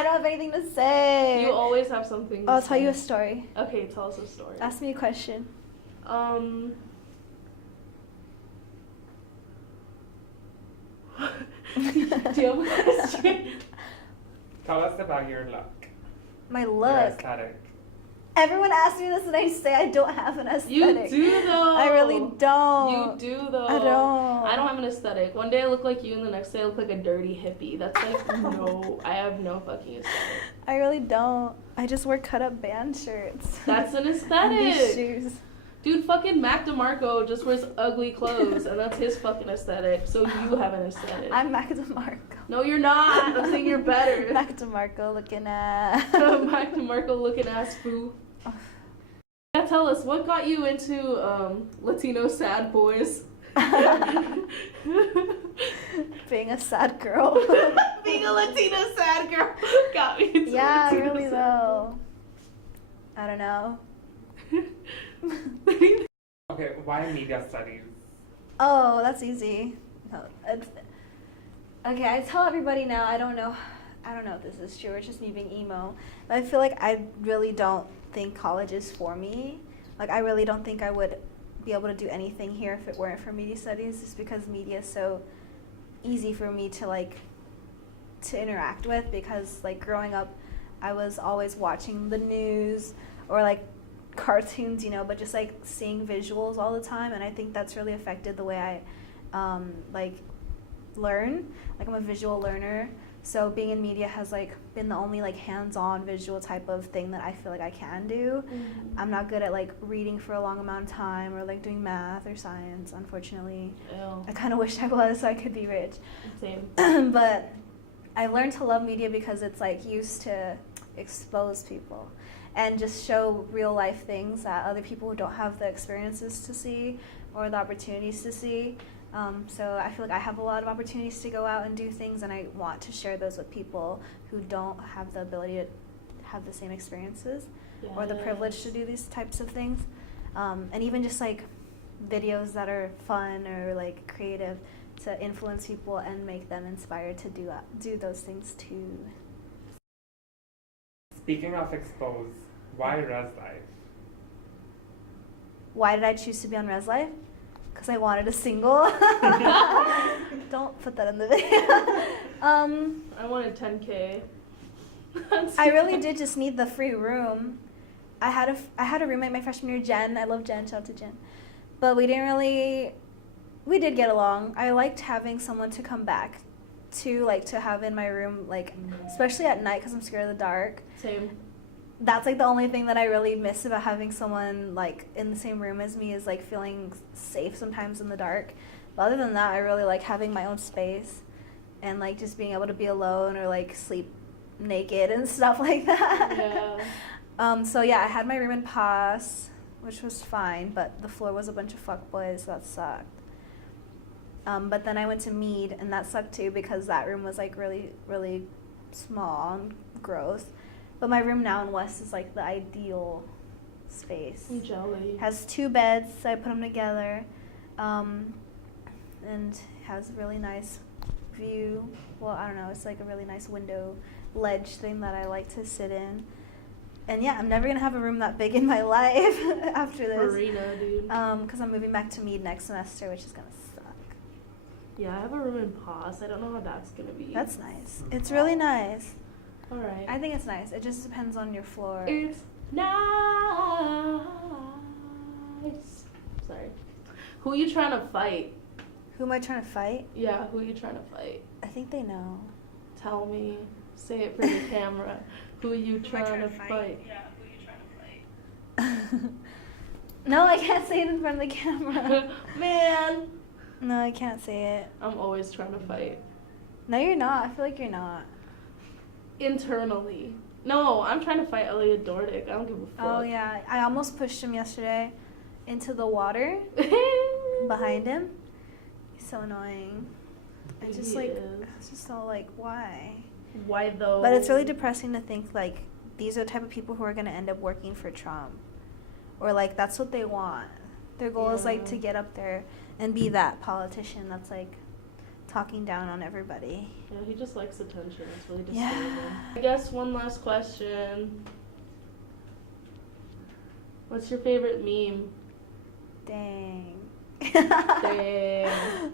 I don't have anything to say. You always have something to I'll say. tell you a story. Okay, tell us a story. Ask me a question. Do you have a question? Tell us about your look. My Your look. aesthetic. Everyone asks me this and I say I don't have an aesthetic. You do though. I really don't. You do though. I don't. I don't have an aesthetic. One day I look like you and the next day I look like a dirty hippie. That's like, no, I have no fucking aesthetic. I really don't. I just wear cut up band shirts. That's an And aesthetic. these shoes. Dude, fucking Mac DeMarco just wears ugly clothes and that's his fucking aesthetic. So you have an aesthetic. I'm Mac DeMarco. No, you're not. I'm saying you're better. Mac DeMarco looking at. Mac DeMarco looking ass foo. Yeah, tell us, what got you into Latino sad boys? Being a sad girl. Being a Latina sad girl got me into Yeah, Latino really sad though. I don't know. Okay, why media studies? Oh, that's easy. No, okay, I tell everybody now. I don't know if this is true. It's just me being emo. But I feel like I really don't think college is for me. Like, I really don't think I would be able to do anything here if it weren't for media studies, just because media is so easy for me to interact with, because like growing up I was always watching the news or like cartoons, but just like seeing visuals all the time, and I think that's really affected the way I learn. Like, I'm a visual learner, so being in media has like been the only like hands-on visual type of thing that I feel like I can do. Mm-hmm. I'm not good at like reading for a long amount of time or like doing math or science, unfortunately. Ew. I kind of wish I was so I could be rich. Same. But I learned to love media because it's like used to expose people and just show real life things that other people who don't have the experiences to see or the opportunities to see. So I feel like I have a lot of opportunities to go out and do things, and I want to share those with people who don't have the ability to have the same experiences or the privilege to do these types of things. And even just like videos that are fun or like creative to influence people and make them inspired to do those things too. Speaking of exposed, why Res Life? Why did I choose to be on Res Life? Because I wanted a single. Don't put that in the video. I wanted 10K. I really did just need the free room. I had a roommate my freshman year, Jen. I love Jen. Shout out to Jen. But we did get along. I liked having someone to come back to, like to have in my room, like especially at night because I'm scared of the dark. Same. That's like the only thing that I really miss about having someone like in the same room as me, is like feeling safe sometimes in the dark. But other than that, I really like having my own space and like just being able to be alone or like sleep naked and stuff like that. Yeah. So yeah, I had my room in Bois, which was fine, but the floor was a bunch of fuckboys, so that sucked. But then I went to Mead, and that sucked too because that room was like really, really small and gross. But my room now in West is like the ideal space. I'm jelly. Has 2 beds, so I put them together, and has a really nice view. Well, I don't know, it's like a really nice window ledge thing that I like to sit in. And yeah, I'm never gonna have a room that big in my life after this. Marina, dude. Because I'm moving back to Mead next semester, which is gonna suck. Yeah, I have a room in Bois. I don't know how that's gonna be. That's nice. It's really nice. All right. I think it's nice. It just depends on your floor. It's nice. Sorry. Who are you trying to fight? Who am I trying to fight? Yeah, who are you trying to fight? I think they know. Tell me. Say it for the camera. Who are you trying to fight? Yeah, who are you trying to fight? No, I can't say it in front of the camera. Man. No, I can't say it. I'm always trying to fight. No, you're not. I feel like you're not. Internally. No, I'm trying to fight Elliot Dordick. I don't give a fuck. Oh, yeah. I almost pushed him yesterday into the water behind him. He's so annoying. I just it's just so like, why? Why though? But it's really depressing to think like these are the type of people who are going to end up working for Trump. Or like that's what they want. Their goal is like to get up there and be that politician that's like talking down on everybody. Yeah, he just likes attention. It's really Yeah. disturbing. I guess one last question. What's your favorite meme? Dang. Dang.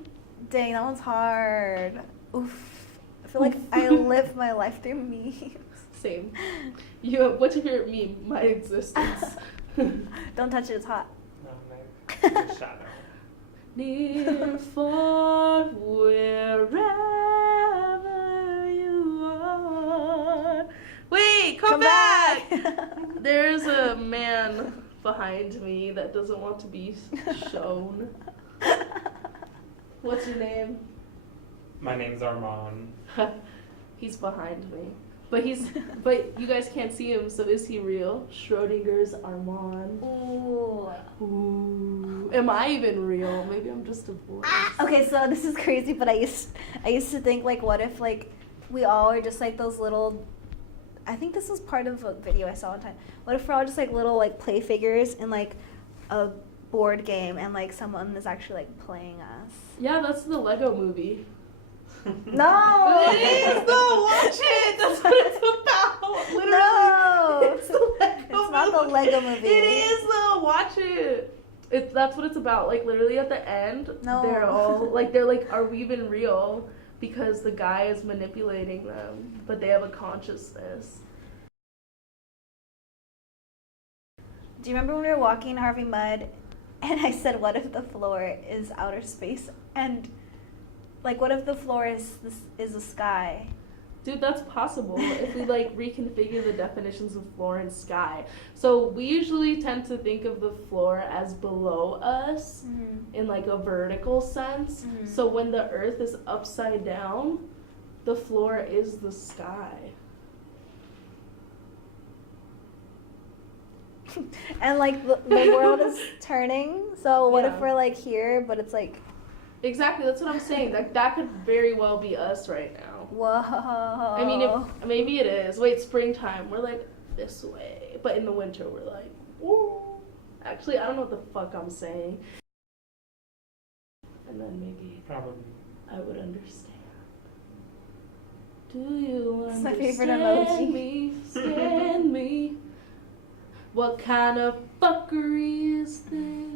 Dang, that one's hard. Oof. I feel like I live my life through memes. Same. What's your favorite meme? My existence. Don't touch it, it's hot. No, like the shadow. Near, far, wherever you are. Wait, come back! There's a man behind me that doesn't want to be shown. What's your name? My name's Armand. He's behind me. But you guys can't see him, so is he real? Schrodinger's Armand. Ooh. Ooh. Am I even real? Maybe I'm just a voice. Okay, so this is crazy, but I used to think, like, what if, like, we all are just like those little, I think this was part of a video I saw one time. What if we're all just like little like play figures in like a board game and like someone is actually like playing us? Yeah, that's the Lego movie. No! It is though. Watch it. That's what it's about. Literally. No! It's the Lego It's not the Lego movie. It is though. Watch it. That's what it's about. Like literally at the end, No. they're like, are we even real? Because the guy is manipulating them, but they have a consciousness. Do you remember when we were walking Harvey Mudd and I said, what if the floor is outer space? And like, what if the floor is the sky? Dude, that's possible if we like reconfigure the definitions of floor and sky. So we usually tend to think of the floor as below us in like a vertical sense. Mhm. So when the earth is upside down, the floor is the sky. And like the world is turning. So what Yeah. if we're like here, but it's like, Exactly, that's what I'm saying. That could very well be us right now. whoa. I mean, maybe it is. Wait, springtime, we're like this way, but in the winter, we're like, woo. Actually, I don't know what the fuck I'm saying. And then maybe Probably. I would understand. Do you It's my understand favorite emoji. me? Stand me? What kind of fuckery is this?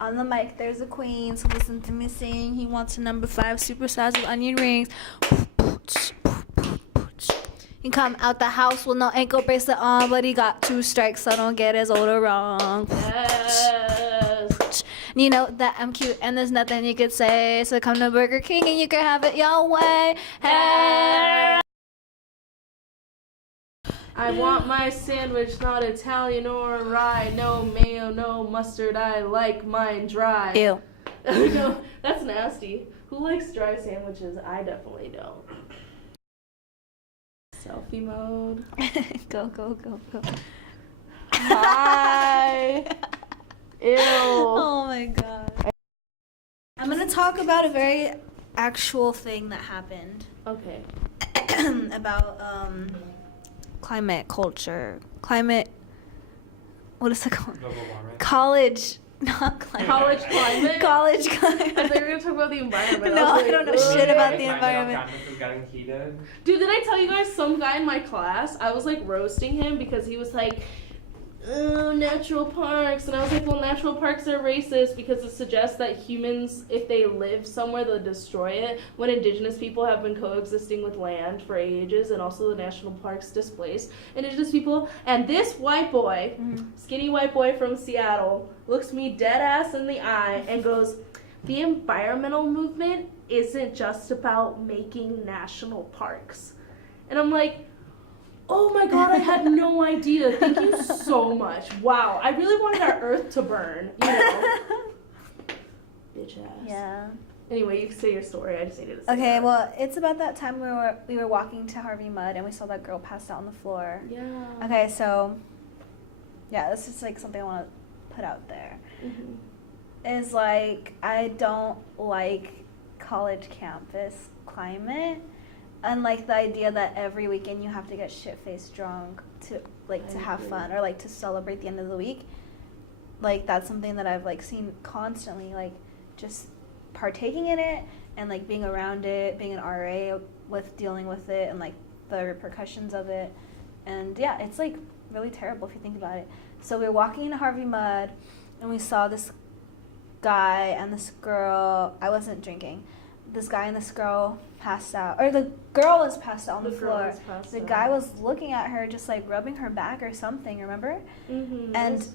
On the mic, there's a queen, so listen to me sing. He wants a number 5 supersize with onion rings. He come out the house with no ankle bracelet on, but he got 2 strikes, so don't get his order wrong. Yes. You know that I'm cute and there's nothing you could say, so come to Burger King and you can have it your way. Hey. I want my sandwich not Italian or rye. No mayo, no mustard. I like mine dry. Ew. No, that's nasty. Who likes dry sandwiches? I definitely don't. Selfie mode. Go. Hi. Ew. Oh my god. I'm gonna talk about a very actual thing that happened. Okay. About climate culture. What is it called? Global warming. College, not climate. College climate? College I climate. thought you were gonna talk about the environment. No, was I don't know "Ugh." shit about the Climate on environment. campus is getting heated. Dude, did I tell you guys some guy in my class, I was like roasting him because he was like, oh, natural parks. And I was like, well, natural parks are racist because it suggests that humans, if they live somewhere, they'll destroy it. When indigenous people have been coexisting with land for ages, and also the national parks displace indigenous people. And this white boy, skinny white boy from Seattle, looks me dead ass in the eye and goes, the environmental movement isn't just about making national parks. And I'm like, oh my god, I had no idea. Thank you so much. Wow, I really wanted our earth to burn, you know. Bitch ass. Yeah. Anyway, you can say your story. I just needed to say Okay, that. well, it's about that time we were walking to Harvey Mudd and we saw that girl passed out on the floor. Yeah. Okay, so yeah, this is like something I want to put out there. Is like, I don't like college campus climate. And like the idea that every weekend you have to get shit-faced drunk to like to have fun or like to celebrate the end of the week. Like that's something that I've like seen constantly. Like just partaking in it and like being around it, being an RA with dealing with it and like the repercussions of it. And yeah, it's like really terrible if you think about it. So we were walking into Harvey Mudd and we saw this guy and this girl. I wasn't drinking. This guy and this girl passed out, or the girl was passed out on the floor. The guy was looking at her, just like rubbing her back or something. Remember? Mm-hmm. And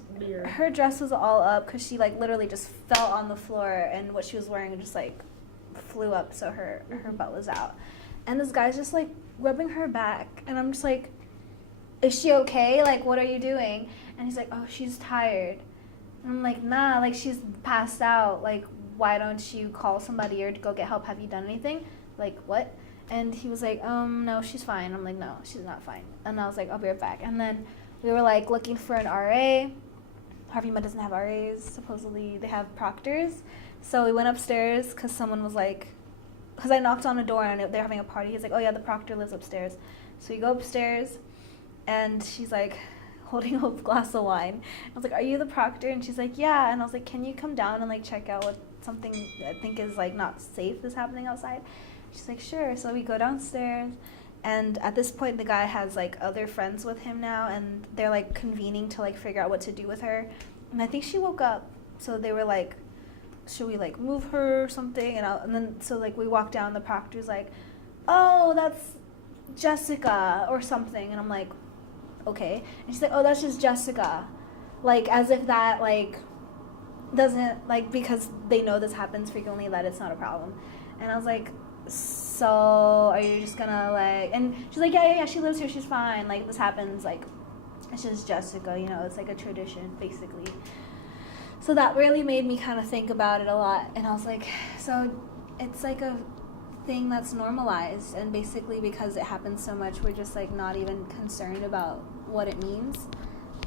her dress was all up because she like literally just fell on the floor, and what she was wearing just like flew up, so her butt was out. And this guy's just like rubbing her back, and I'm just like, is she okay? Like, what are you doing? And he's like, oh, she's tired. And I'm like, nah, like she's passed out. Like, why don't you call somebody or to go get help? Have you done anything? Like, what? And he was like, no, she's fine. I'm like, no, she's not fine. And I was like, I'll be right back. And then we were like looking for an RA. Harvey Mudd doesn't have RAs. Supposedly they have proctors. So we went upstairs because someone was like, because I knocked on a door and they're having a party. He's like, oh yeah, the proctor lives upstairs. So we go upstairs and she's like holding a glass of wine. I was like, are you the proctor? And she's like, yeah. And I was like, can you come down and like check out what something I think is like not safe is happening outside? She's like, sure. So we go downstairs, and at this point the guy has like other friends with him now, and they're like convening to like figure out what to do with her. And I think she woke up, so they were like, should we like move her or something? And then so like we walk down, the proctor's like, oh, that's Jessica or something. And I'm like, okay. And she's like, oh, that's just Jessica. Like, as if that like doesn't, like, because they know this happens frequently, that it's not a problem. And I was like, so are you just gonna like, and she's like, yeah, she lives here, she's fine, like this happens, like it's just Jessica, you know, it's like a tradition basically. So that really made me kind of think about it a lot. And I was like, so it's like a thing that's normalized, and basically because it happens so much, we're just like not even concerned about what it means.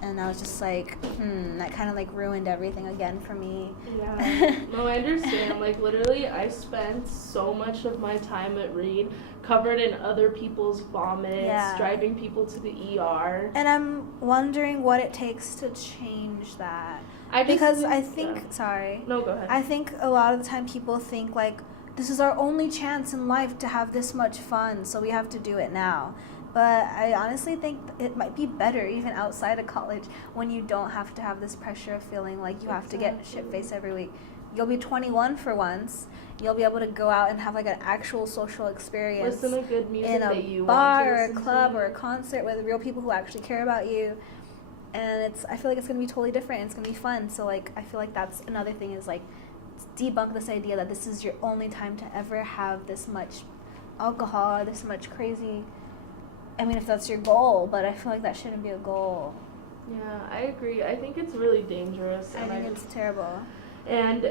And I was just like, that kind of like ruined everything again for me. Yeah, no, I understand. Like literally, I spent so much of my time at Reed covered in other people's vomits, driving people to the ER. And I'm wondering what it takes to change that. I think, sorry. No, go ahead. I think a lot of the time people think like, this is our only chance in life to have this much fun, so we have to do it now. But I honestly think it might be better even outside of college when you don't have to have this pressure of feeling like you have to get shit-faced every week. You'll be 21 for once. You'll be able to go out and have like an actual social experience. Listen to good music in that you a bar or a want to club or a concert with real people who actually care about you. And I feel like it's going to be totally different. It's going to be fun. So like I feel like that's another thing, is like debunk this idea that this is your only time to ever have this much alcohol, this much crazy. I mean, if that's your goal, but I feel like that shouldn't be a goal. Yeah, I agree. I think it's really dangerous. I think it's terrible. And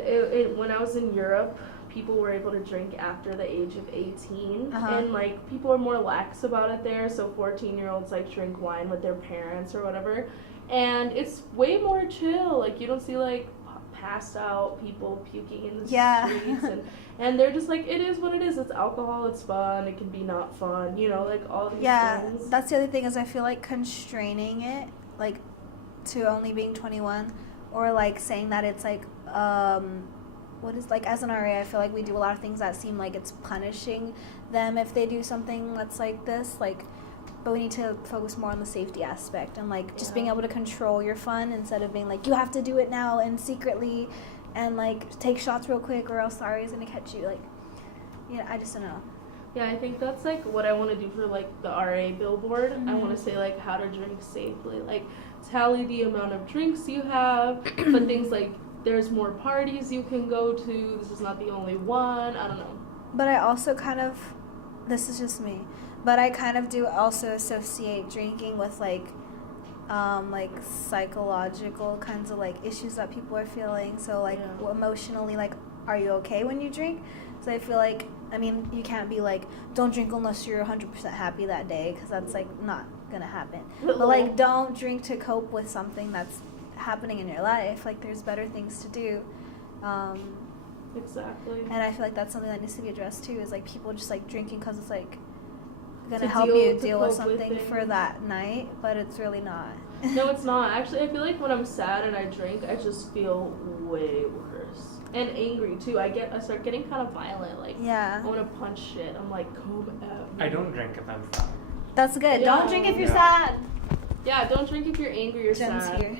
when I was in Europe, people were able to drink after the age of 18. And, like, people are more lax about it there. So 14-year-olds, like, drink wine with their parents or whatever. And it's way more chill. Like, you don't see, like, passed out people puking in the streets. And they're just like, it is what it is. It's alcohol, it's fun, it can be not fun, you know, like all these things. Yeah, that's the other thing, is I feel like constraining it, like, to only being 21, or like saying that it's like, what is, like, as an RA, I feel like we do a lot of things that seem like it's punishing them if they do something that's like this, like, but we need to focus more on the safety aspect and like just being able to control your fun instead of being like, you have to do it now and secretly and like take shots real quick or else sorry is gonna catch you. Like, you know, I just don't know. Yeah, I think that's like what I want to do for like the RA billboard. I want to say like how to drink safely, like tally the amount of drinks you have, but things like there's more parties you can go to, this is not the only one, I don't know. But I also kind of, this is just me, but I kind of do also associate drinking with like psychological kinds of like issues that people are feeling. So like emotionally, like, are you okay when you drink? So I feel like, I mean, you can't be like, don't drink unless you're 100% happy that day, because that's like not gonna happen. But like, don't drink to cope with something that's happening in your life. Like, there's better things to do. Exactly. And I feel like that's something that needs to be addressed too, is like people just like drinking because it's like gonna help you deal with something for that night, but it's really not. No, it's not. Actually, I feel like when I'm sad and I drink, I just feel way worse. And angry too. I start getting kind of violent. Like, Yeah. I want to punch shit. I'm like, come at me. I don't drink if I'm sad. That's good. Yeah. Don't drink if you're Yeah. sad. Yeah, don't drink if you're angry or Jen's sad. here.